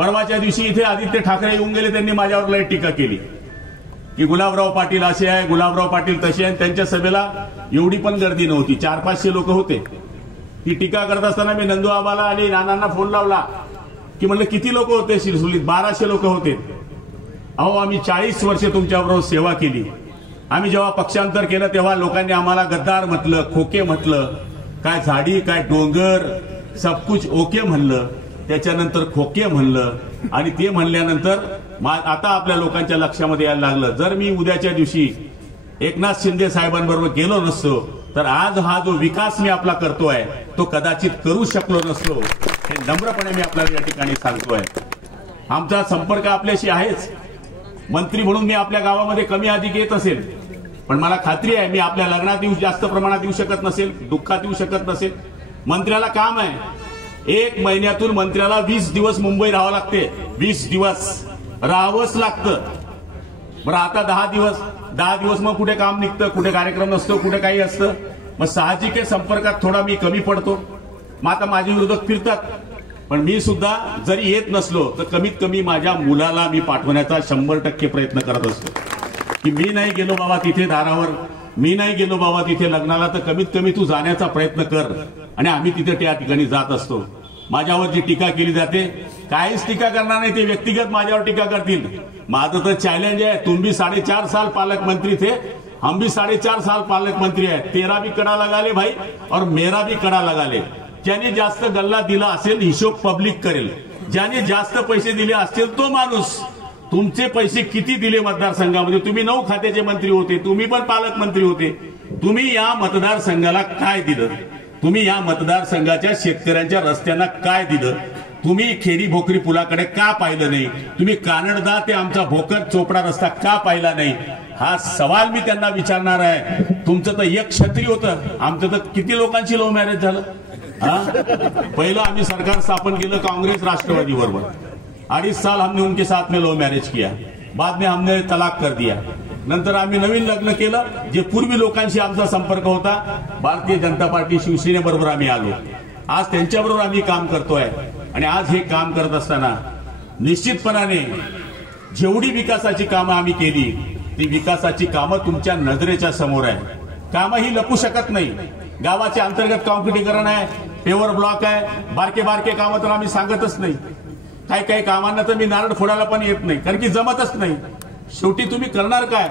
परवाच्या दिवशी इथे आदित्य ठाकरे येऊन गेले, त्यांनी माझ्यावर लय टीका केली की गुलाबराव पाटील असे आहे, गुलाबराव पाटील तसे आहे. त्यांच्या सभेला एवढी पण गर्दी नव्हती, 400-500 लोक होते. ही टीका करत असताना मी नंदू आबाला आणि नानांना फोन लावला की म्हणलं किती लोक होते शिरसुलीत? 1200 लोक होते. अहो, आम्ही 40 वर्ष तुमच्याबरोबर सेवा केली. आम्ही जेव्हा पक्षांतर केलं तेव्हा लोकांनी आम्हाला गद्दार म्हटलं, खोके म्हटलं, काय झाडी काय डोंगर सब कुछ ओके म्हणलं, त्याच्यानंतर खोके म्हणलं. आणि ते म्हणल्यानंतर आता आपल्या लोकांच्या लक्षामध्ये यायला लागलं, जर मी उद्याच्या दिवशी एकनाथ शिंदे साहेबांबरोबर गेलो नसतो तर आज हा जो विकास मी आपला करतोय तो कदाचित करू शकलो नसतो. हे नम्रपणे मी आपल्याला या ठिकाणी सांगतोय. आमचा संपर्क आपल्याशी आहेच. मंत्री म्हणून मी आपल्या गावामध्ये कमी अधिक येत असेल, पण मला खात्री आहे मी आपल्या लग्नात जास्त प्रमाणात येऊ शकत नसेल, दुःखात येऊ शकत नसेल. मंत्र्याला काम आहे, 1 महिन्यातून मंत्र्याला 20 दिवस मुंबई राहावं लागते. 20 दिवस राहावंच लागतं. बरं, आता 10 दिवस मग कुठे काम निघतं, कुठे कार्यक्रम नसतो, कुठे काही असतं. मग साहजिक आहे संपर्कात थोडा मी कमी पडतो. मग आता माझे विरोधक फिरतात, पण मी सुद्धा जरी येत नसलो तर कमीत कमी माझ्या मुलाला मी पाठवण्याचा 100% प्रयत्न करत असतो की मी नाही गेलो बाबा तिथे दारावर, मी नाही गेलो बाबा तिथे लग्नाला, तर कमीत कमी तू जाण्याचा प्रयत्न कर. आणि आम्ही तिथे त्या ठिकाणी जात असतो. माझ्यावर जी टीका केली जाते, काहीच टीका करणार नाही, ते व्यक्तिगत माझ्यावर टीका करतील. माझं तर चॅलेंज आहे, तुम भी 4.5 साल पालक मंत्री थे, हम भी 4.5 साल पालक मंत्री है. तेरा भी कड़ा लगा ले भाई और मेरा भी कड़ा लगा ले. ज्याने जास्त गल्ला दिला असेल हिशोब पब्लिक करेल. ज्याने जास्त पैसे दिले असतील तो माणूस. तुमचे पैसे किती दिले मतदारसंघामध्ये? तुम्ही 9 खात्याचे मंत्री होते, तुम्ही पण पालकमंत्री होते. तुम्ही या मतदारसंघाला काय दिलं? तुम्ही या मतदारसंघाच्या शेतकऱ्यांच्या रस्त्यांना काय दिलं? तुम्ही खेडी भोकरी पुलाकडे का पाहिलं नाही? तुम्ही कानडदा ते आमचा भोकर चोपडा रस्ता का पाहिला नाही? हा सवाल मी त्यांना विचारणार आहे. तुमचं तर एक क्षत्रिय होतं, आमचं तर किती लोकांची लव्ह मॅरेज झालं. पहिलं आम्ही सरकार स्थापन केलं कांग्रेस राष्ट्रवादी बरोबर. 2.5 साल हमने उनके साथ में लव मैरिज किया, बाद में हमने तलाक कर दिया. नंतर आम्ही नवीन लग्न केलं. जे पूर्वी लोकांशी आमचा संपर्क होता, भारतीय जनता पार्टी शिवसेनेबरोबर आम्ही आलो. आज त्यांच्याबरोबर आम्ही काम करतोय. आणि आज हे काम करत असताना निश्चितपणाने जेवढी विकासाची कामं आम्ही केली ती विकासाची कामं तुमच्या नजरेच्या समोर आहे. कामं ही लपू शकत नाही. गावाचे अंतर्गत काँक्रिटीकरण आहे, पेवर ब्लॉक आहे, बारके कामं तर आम्ही सांगतच नाही. काही कामांना तर मी नारळ फोडायला पण येत नाही, कारण की जमतच नाही. शेवटी तुम्ही करणार काय?